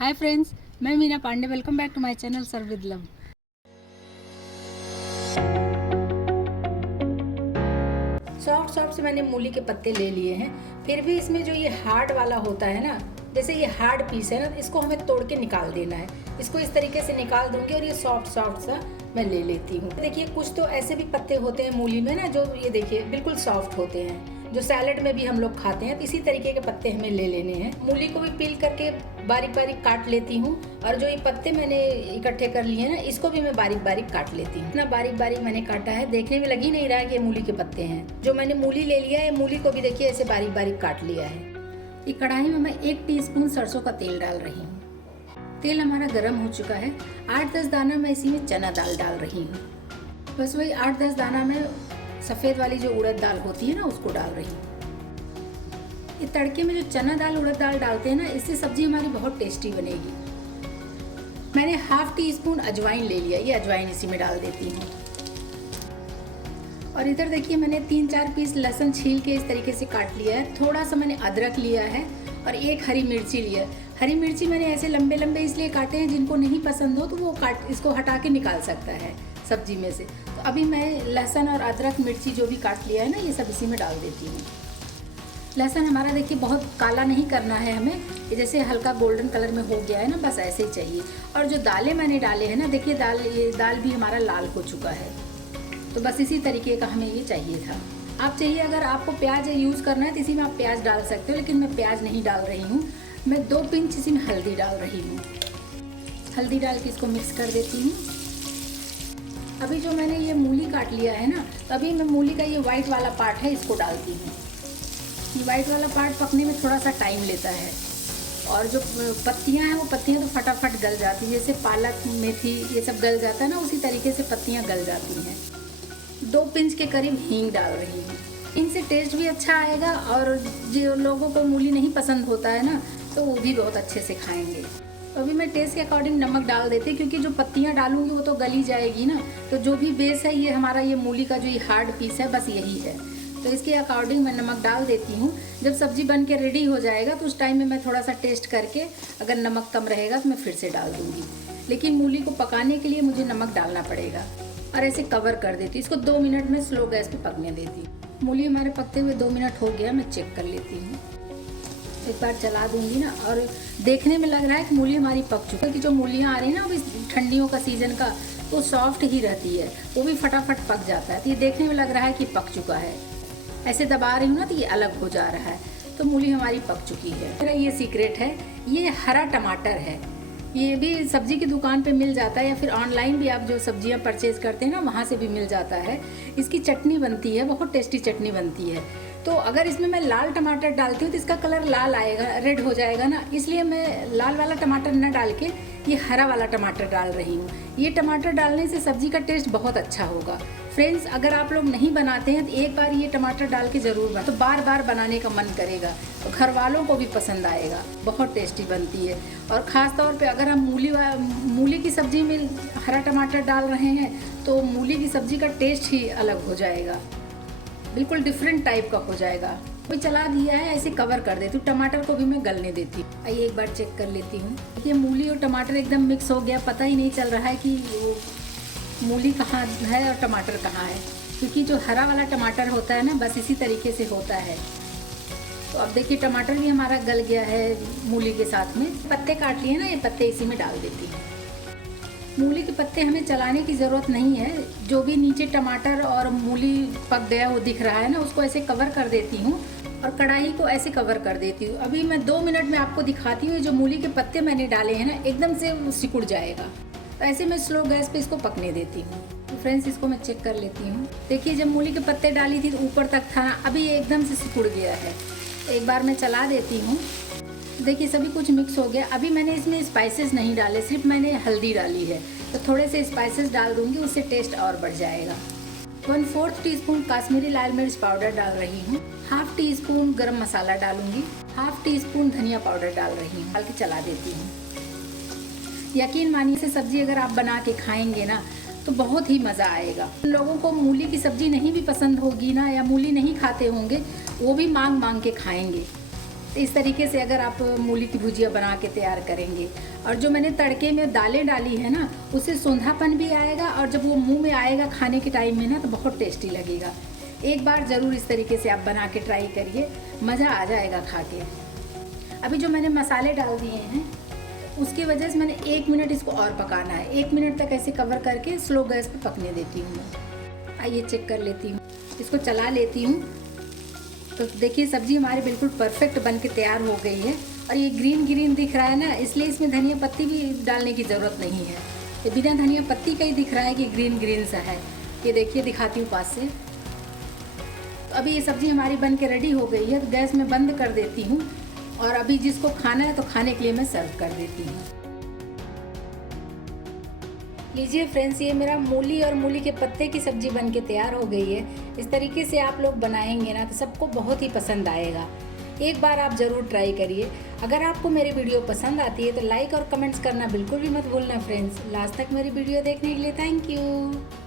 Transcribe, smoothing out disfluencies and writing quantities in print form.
हाय friends, मैं Meena Pandey. Welcome back to my channel serve with love. Soft soft से मैंने मूली के पत्ते ले लिए हैं। फिर भी इसमें जो ये हार्ड वाला होता है ना, जैसे ये हार्ड पीस है ना, इसको हमें तोड़ के निकाल देना है। इसको इस तरीके से निकाल दूंगी और ये सॉफ्ट सॉफ्ट सा मैं ले लेती हूँ। देखिए कुछ तो ऐसे भी पत्ते होते हैं मूली में ना, जो ये देखिए बिल्कुल सॉफ्ट होते हैं, जो सैलेड में भी हम लोग खाते हैं। तो इसी तरीके के पत्ते हमें ले लेने हैं। मूली को भी पील करके बारीक बारीक काट लेती हूँ, और जो ये पत्ते मैंने इकट्ठे कर लिए हैं ना, इसको भी मैं बारीक बारीक काट लेती हूँ। इतना बारीक बारीक मैंने काटा है, देखने में लग ही नहीं रहा है कि ये मूली के पत्ते हैं। जो मैंने मूली ले लिया है, मूली को भी देखिए ऐसे बारीक बारीक काट लिया है। ये कढ़ाई में मैं 1 टीस्पून सरसों का तेल डाल रही हूँ। तेल हमारा गर्म हो चुका है। 8-10 दाना मैं इसी में चना दाल डाल रही हूँ। बस वही 8-10 दाना में सफ़ेद वाली जो उड़द दाल होती है ना, उसको डाल रही हूँ। ये तड़के में जो चना दाल उड़द दाल डालते हैं ना, इससे सब्जी हमारी बहुत टेस्टी बनेगी। मैंने 1/2 टीस्पून अजवाइन ले लिया, ये अजवाइन इसी में डाल देती हूँ। और इधर देखिए मैंने 3-4 पीस लहसुन छील के इस तरीके से काट लिया है। थोड़ा सा मैंने अदरक लिया है और 1 हरी मिर्ची लिया है। हरी मिर्ची मैंने ऐसे लंबे लंबे इसलिए काटे हैं, जिनको नहीं पसंद हो तो वो इसको हटा के निकाल सकता है सब्जी में से। तो अभी मैं लहसुन और अदरक मिर्ची जो भी काट लिया है ना, ये सब इसी में डाल देती हूँ। लहसुन हमारा देखिए बहुत काला नहीं करना है हमें, ये जैसे हल्का गोल्डन कलर में हो गया है ना, बस ऐसे ही चाहिए। और जो दालें मैंने डाले हैं ना, देखिए ये दाल भी हमारा लाल हो चुका है। तो बस इसी तरीके का हमें ये चाहिए था। आप चाहिए अगर आपको प्याज यूज़ करना है तो इसी में आप प्याज डाल सकते हो, लेकिन मैं प्याज नहीं डाल रही हूँ। मैं 2 पिंच इसी में हल्दी डाल रही हूँ। हल्दी डाल के इसको मिक्स कर देती हूँ। अभी जो मैंने ये मूली काट लिया है ना, तो अभी मैं मूली का ये वाइट वाला पार्ट है, इसको डालती हूँ। ये वाइट वाला पार्ट पकने में थोड़ा सा टाइम लेता है, और जो पत्तियां हैं वो पत्तियां तो फटाफट गल जाती हैं। जैसे पालक मेथी ये सब गल जाता है ना, उसी तरीके से पत्तियां गल जाती हैं। 2 पिंच के करीब हींग डाल रही हूँ। इनसे टेस्ट भी अच्छा आएगा, और जो लोगों को मूली नहीं पसंद होता है ना, तो वो भी बहुत अच्छे से खाएंगे। तो अभी मैं टेस्ट के अकॉर्डिंग नमक डाल देती, क्योंकि जो पत्तियां डालूंगी वो तो गली जाएगी ना। तो जो भी बेस है ये हमारा, ये मूली का जो ये हार्ड पीस है, बस यही है। तो इसके अकॉर्डिंग मैं नमक डाल देती हूँ। जब सब्जी बन के रेडी हो जाएगा तो उस टाइम में मैं थोड़ा सा टेस्ट करके, अगर नमक कम रहेगा तो मैं फिर से डाल दूँगी। लेकिन मूली को पकाने के लिए मुझे नमक डालना पड़ेगा। और ऐसे कवर कर देती, इसको 2 मिनट में स्लो गैस पे पकने देती। मूली हमारे पकते हुए 2 मिनट हो गया, मैं चेक कर लेती हूँ। एक बार चला दूंगी ना, और देखने में लग रहा है कि मूली हमारी पक चुकी है। कि जो मूलियाँ आ रही है ना, वो ठंडियों का सीज़न का, वो सॉफ्ट ही रहती है, वो भी फटाफट पक जाता है। तो ये देखने में लग रहा है कि पक चुका है। ऐसे दबा रही हूँ ना, तो ये अलग हो जा रहा है, तो मूली हमारी पक चुकी है। मेरा ये सीक्रेट है, ये हरा टमाटर है। ये भी सब्जी की दुकान पे मिल जाता है, या फिर ऑनलाइन भी आप जो सब्जियां परचेज करते हैं ना, वहाँ से भी मिल जाता है। इसकी चटनी बनती है, बहुत टेस्टी चटनी बनती है। तो अगर इसमें मैं लाल टमाटर डालती हूँ तो इसका कलर लाल आएगा, रेड हो जाएगा ना, इसलिए मैं लाल वाला टमाटर न डाल के ये हरा वाला टमाटर डाल रही हूँ। ये टमाटर डालने से सब्जी का टेस्ट बहुत अच्छा होगा। फ्रेंड्स, अगर आप लोग नहीं बनाते हैं तो एक बार ये टमाटर डाल के ज़रूर बनाएं, तो बार बार बनाने का मन करेगा, तो घर वालों को भी पसंद आएगा। बहुत टेस्टी बनती है। और ख़ास तौर पे अगर हम मूली की सब्ज़ी में हरा टमाटर डाल रहे हैं, तो मूली की सब्ज़ी का टेस्ट ही अलग हो जाएगा, बिल्कुल डिफरेंट टाइप का हो जाएगा। कोई चला दिया है, ऐसे कवर कर देती हूँ। टमाटर को भी मैं गलने देती हूँ। आइए एक बार चेक कर लेती हूँ। ये मूली और टमाटर एकदम मिक्स हो गया, पता ही नहीं चल रहा है कि वो मूली कहाँ है और टमाटर कहाँ है, क्योंकि जो हरा वाला टमाटर होता है ना, बस इसी तरीके से होता है। तो अब देखिए टमाटर भी हमारा गल गया है मूली के साथ में। पत्ते काट लिए ना, ये पत्ते इसी में डाल देती हूँ। मूली के पत्ते हमें चलाने की ज़रूरत नहीं है। जो भी नीचे टमाटर और मूली पक गया वो दिख रहा है ना, उसको ऐसे कवर कर देती हूँ, और कढ़ाई को ऐसे कवर कर देती हूँ। अभी मैं 2 मिनट में आपको दिखाती हूँ। जो मूली के पत्ते मैंने डाले हैं ना, एकदम से वो सिकुड़ जाएगा। तो ऐसे मैं स्लो गैस पे इसको पकने देती हूँ। तो फ्रेंड्स, इसको मैं चेक कर लेती हूँ। देखिए जब मूली के पत्ते डाली थी तो ऊपर तक था ना, अभी ये एकदम से सिकुड़ गया है। एक बार मैं चला देती हूँ। देखिए सभी कुछ मिक्स हो गया। अभी मैंने इसमें स्पाइसेस नहीं डाले, सिर्फ मैंने हल्दी डाली है। तो थोड़े से स्पाइसेस डाल दूंगी, उससे टेस्ट और बढ़ जाएगा। 1/4 टीस्पून काश्मीरी लाल मिर्च पाउडर डाल रही हूँ। 1/2 टीस्पून गरम मसाला डालूंगी। 1/2 टीस्पून धनिया पाउडर डाल रही हूँ। डाल के चला देती हूँ। यकीन मानिए से सब्जी अगर आप बना के खाएंगे ना, तो बहुत ही मज़ा आएगा। लोगों को मूली की सब्जी नहीं भी पसंद होगी ना, या मूली नहीं खाते होंगे, वो भी मांग मांग के खाएंगे। तो इस तरीके से अगर आप मूली की भुजिया बना के तैयार करेंगे, और जो मैंने तड़के में दालें डाली है ना, उससे सोंधापन भी आएगा और जब वो मुंह में आएगा खाने के टाइम में ना तो बहुत टेस्टी लगेगा। एक बार ज़रूर इस तरीके से आप बना के ट्राई करिए, मज़ा आ जाएगा खा के। अभी जो मैंने मसाले डाल दिए हैं उसकी वजह से मैंने 1 मिनट इसको और पकाना है। 1 मिनट तक ऐसे कवर करके स्लो गैस पे पकने देती हूँ। आइए चेक कर लेती हूँ, इसको चला लेती हूँ। तो देखिए सब्ज़ी हमारी बिल्कुल परफेक्ट बन के तैयार हो गई है। और ये ग्रीन ग्रीन दिख रहा है ना, इसलिए इसमें धनिया पत्ती भी डालने की ज़रूरत नहीं है। ये बिना धनिया पत्ती का ही दिख रहा है कि ग्रीन ग्रीन सा है। ये देखिए, दिखाती हूँ पास से। तो अभी ये सब्ज़ी हमारी बन के रेडी हो गई है, तो गैस में बंद कर देती हूँ। और अभी जिसको खाना है तो खाने के लिए मैं सर्व कर देती हूँ। लीजिए फ्रेंड्स, ये मेरा मूली और मूली के पत्ते की सब्ज़ी बन के तैयार हो गई है। इस तरीके से आप लोग बनाएंगे ना तो सबको बहुत ही पसंद आएगा। एक बार आप ज़रूर ट्राई करिए। अगर आपको मेरी वीडियो पसंद आती है तो लाइक और कमेंट्स करना बिल्कुल भी मत भूलना फ्रेंड्स। लास्ट तक मेरी वीडियो देखने के लिए थैंक यू।